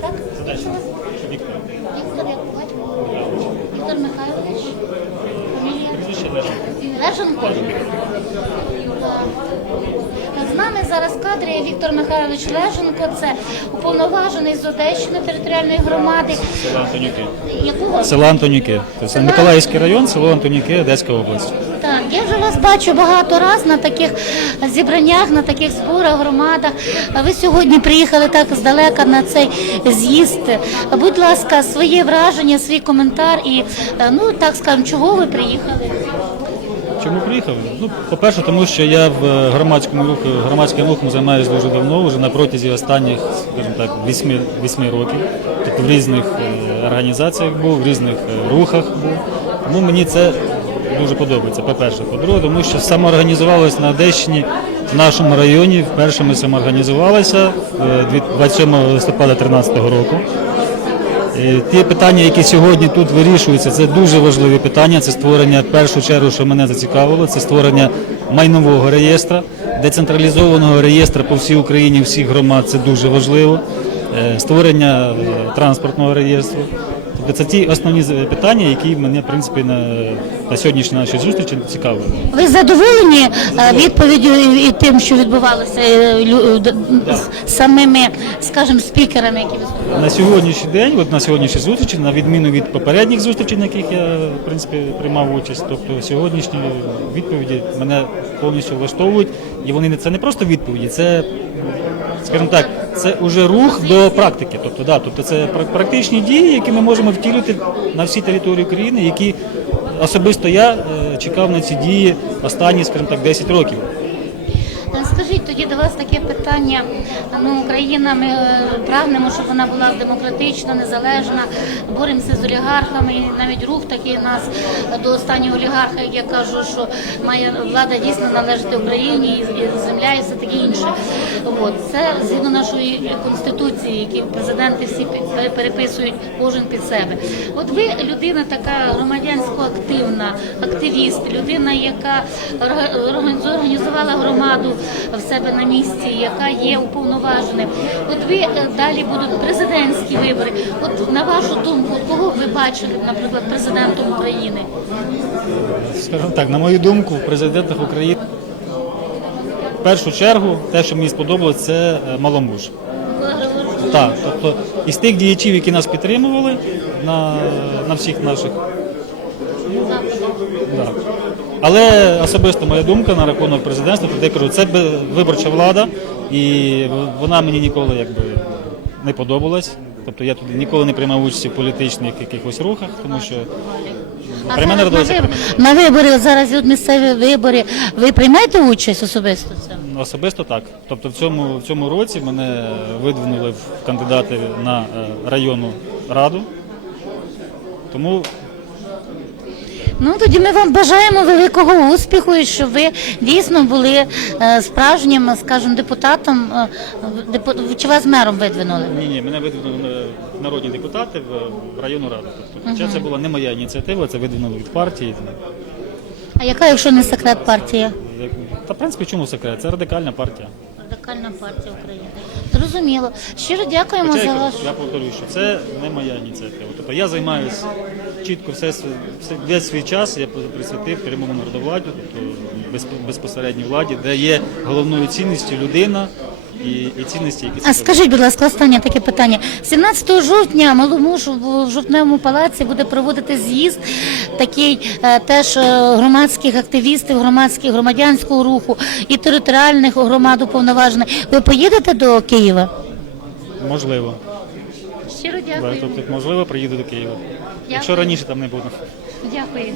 Так? Задача. Віктор. Віктор як батько? Віктор Михайлович. Фамілія? Прізвище Леженко. Леженко. Так. З нами зараз в кадрі Віктор Михайлович Леженко, це уповноважений з Одещини територіальної громади. Село Антонюки. Якого Село Антонюки. Це Миколаївський район, село Антонюки, Одеська область. Так, я вже вас бачу багато раз на таких зібраннях, на таких зборах, громадах. Ви сьогодні приїхали так здалека на цей з'їзд. Будь ласка, своє враження, свій коментар і е, ну так скажемо, чого ви приїхали? Чому приїхав? Ну, по-перше, тому що я в е, громадському руху громадським рухом займаюся дуже давно, вже на протязі останніх, скажімо так, 8, 8 років. Тобто в різних е, організаціях був, в різних е, рухах був. Тому мені це дуже подобається. По-перше, по-друге, тому що самоорганізувалися на Одещині в нашому районі. Вперше ми самоорганізувалися е, 27 листопада 2013 року. Е, Ті питання, які сьогодні тут вирішуються, це дуже важливі питання. Це створення, в першу чергу, що мене зацікавило, це створення майнового реєстра, децентралізованого реєстру по всій Україні, всіх громад. Це дуже важливо. Е, Створення е, транспортного реєстру. Тобто це ті основні з- питання, які мене, в принципі, на, на сьогоднішній нашій зустрічі цікавили. Ви задоволені е, відповіддю і тим, що відбувалося е, лю- д- з самими, скажімо, спікерами, які виступали? На сьогоднішній день, от на сьогоднішній зустрічі, на відміну від попередніх зустрічей, на яких я в принципі приймав участь, тобто сьогоднішні відповіді мене повністю влаштовують, і вони не це не просто відповіді, це, скажімо так, це уже рух до практики. Тобто, да, тобто це пра- практичні дії, які ми можемо втілити на всій території України, які особисто я е, чекав на ці дії останні, скажімо так, 10 років. Скажіть тоді до вас таке питання. Ну, Україна, ми е, прагнемо, щоб вона була демократична, незалежна, боремося з олігархами. Навіть рух такий у нас до останнього олігарха, як я кажу, що має влада дійсно належати Україні, і, земля, і все таке інше. От це згідно нашої конституції, які президенти всі переписують кожен під себе. От ви людина така громадянсько активна, активіст, людина, яка організувала громаду в себе на місці, яка є уповноваженим. От ви е, далі будуть президентські вибори. От на вашу думку, кого б ви бачили, наприклад, президентом України? Скажімо так, на мою думку, в президентах України в першу чергу те, що мені сподобалось, це е, Маламуш. Так, тобто із тих діячів, які нас підтримували на, на всіх наших. Да. Але особисто моя думка на рахунок президентства, я кажу, це виборча влада, і вона мені ніколи якби не подобалась. Тобто я туди ніколи не приймав участі в політичних якихось рухах, тому що А при мене зараз на, виб... на вибори, зараз йдуть місцеві вибори. Ви приймаєте участь особисто в цьому? Особисто так. Тобто в цьому, в цьому році мене видвинули в кандидати на е, районну раду. Тому Ну тоді ми вам бажаємо великого успіху і щоб ви дійсно були е, справжнім, скажімо, депутатом. е, депу- Чи вас мером видвинули? ні, ні, мене видвинули народні депутати в, в районну раду. Тобто, хоча це була не моя ініціатива, це видвинули від партії. А яка, якщо не секрет партія? Та в принципі, чому секрет? Це радикальна партія. Радикальна партія України. Зрозуміло. Щиро дякуємо Хоча за я, ваш. я повторюю, що це не моя ініціатива. Тобто я займаюся чітко все, все весь свій час я присвятив прямому народовладдю, тобто безп- безпосередній владі, де є головною цінністю людина і, і цінності, які А скажіть, будь ласка, останнє таке питання. 17 жовтня Маломуш в жовтневому палаці буде проводити з'їзд такий е, теж е, громадських активістів, громадських громадянського руху і територіальних громад уповноважених. Ви поїдете до Києва? можливо. Дякую. Тобто, можливо, приїду до Києва. Якщо раніше там не буду. Дякую.